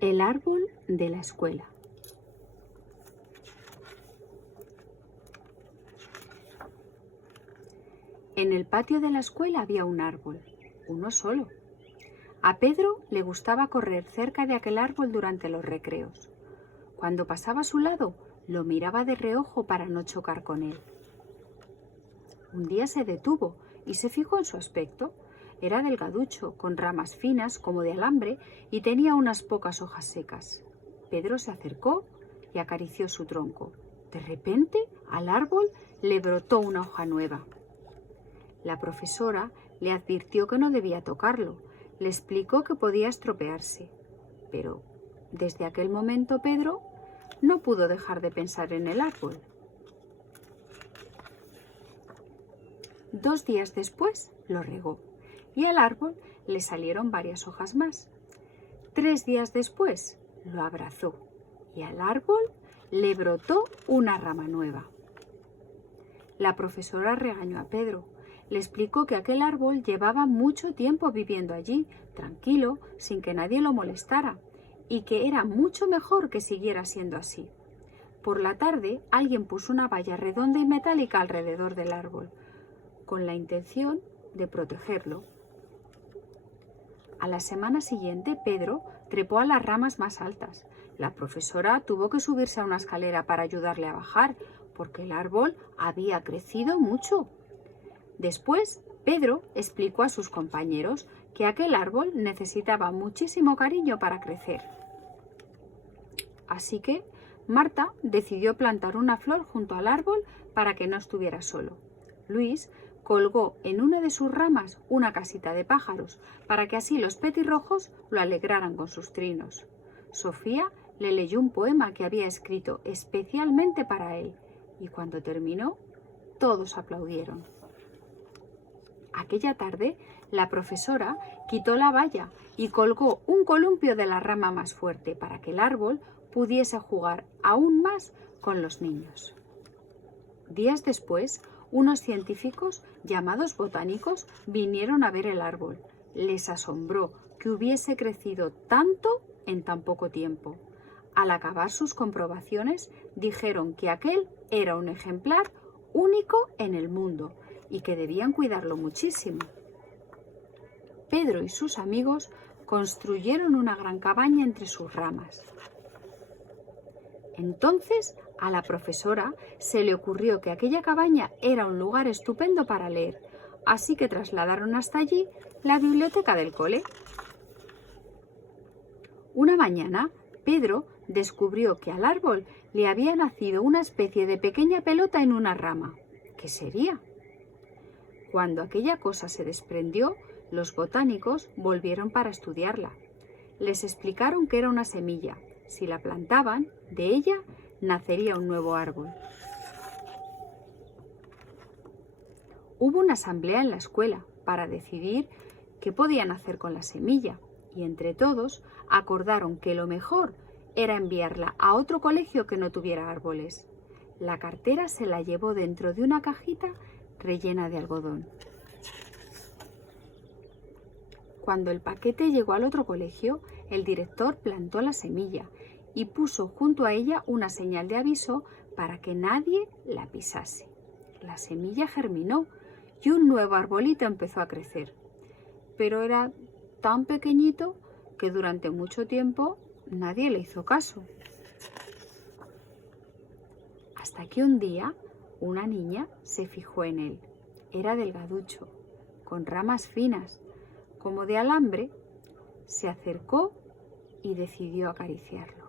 El árbol de la escuela. En el patio de la escuela había un árbol, uno solo. A Pedro le gustaba correr cerca de aquel árbol durante los recreos. Cuando pasaba a su lado, lo miraba de reojo para no chocar con él. Un día se detuvo y se fijó en su aspecto. Era delgaducho, con ramas finas como de alambre y tenía unas pocas hojas secas. Pedro se acercó y acarició su tronco. De repente, al árbol le brotó una hoja nueva. La profesora le advirtió que no debía tocarlo. Le explicó que podía estropearse. Pero desde aquel momento Pedro no pudo dejar de pensar en el árbol. 2 días después lo regó y al árbol le salieron varias hojas más. 3 días después lo abrazó y al árbol le brotó una rama nueva. La profesora regañó a Pedro. Le explicó que aquel árbol llevaba mucho tiempo viviendo allí, tranquilo, sin que nadie lo molestara, y que era mucho mejor que siguiera siendo así. Por la tarde, alguien puso una valla redonda y metálica alrededor del árbol, con la intención de protegerlo. A la semana siguiente, Pedro trepó a las ramas más altas. La profesora tuvo que subirse a una escalera para ayudarle a bajar, porque el árbol había crecido mucho. Después, Pedro explicó a sus compañeros que aquel árbol necesitaba muchísimo cariño para crecer. Así que Marta decidió plantar una flor junto al árbol para que no estuviera solo. Luis colgó en una de sus ramas una casita de pájaros para que así los petirrojos lo alegraran con sus trinos. Sofía le leyó un poema que había escrito especialmente para él y cuando terminó, todos aplaudieron. Aquella tarde, la profesora quitó la valla y colgó un columpio de la rama más fuerte para que el árbol pudiese jugar aún más con los niños. Días después, unos científicos llamados botánicos vinieron a ver el árbol. Les asombró que hubiese crecido tanto en tan poco tiempo. Al acabar sus comprobaciones, dijeron que aquel era un ejemplar único en el mundo y que debían cuidarlo muchísimo. Pedro y sus amigos construyeron una gran cabaña entre sus ramas. Entonces, a la profesora se le ocurrió que aquella cabaña era un lugar estupendo para leer, así que trasladaron hasta allí la biblioteca del cole. Una mañana, Pedro descubrió que al árbol le había nacido una especie de pequeña pelota en una rama. ¿Qué sería? Cuando aquella cosa se desprendió, los botánicos volvieron para estudiarla. Les explicaron que era una semilla. Si la plantaban, de ella nacería un nuevo árbol. Hubo una asamblea en la escuela para decidir qué podían hacer con la semilla y entre todos acordaron que lo mejor era enviarla a otro colegio que no tuviera árboles. La cartera se la llevó dentro de una cajita rellena de algodón. Cuando el paquete llegó al otro colegio, el director plantó la semilla y puso junto a ella una señal de aviso para que nadie la pisase. La semilla germinó y un nuevo arbolito empezó a crecer, pero era tan pequeñito que durante mucho tiempo nadie le hizo caso. Hasta que un día una niña se fijó en él. Era delgaducho, con ramas finas, como de alambre. Se acercó y decidió acariciarlo.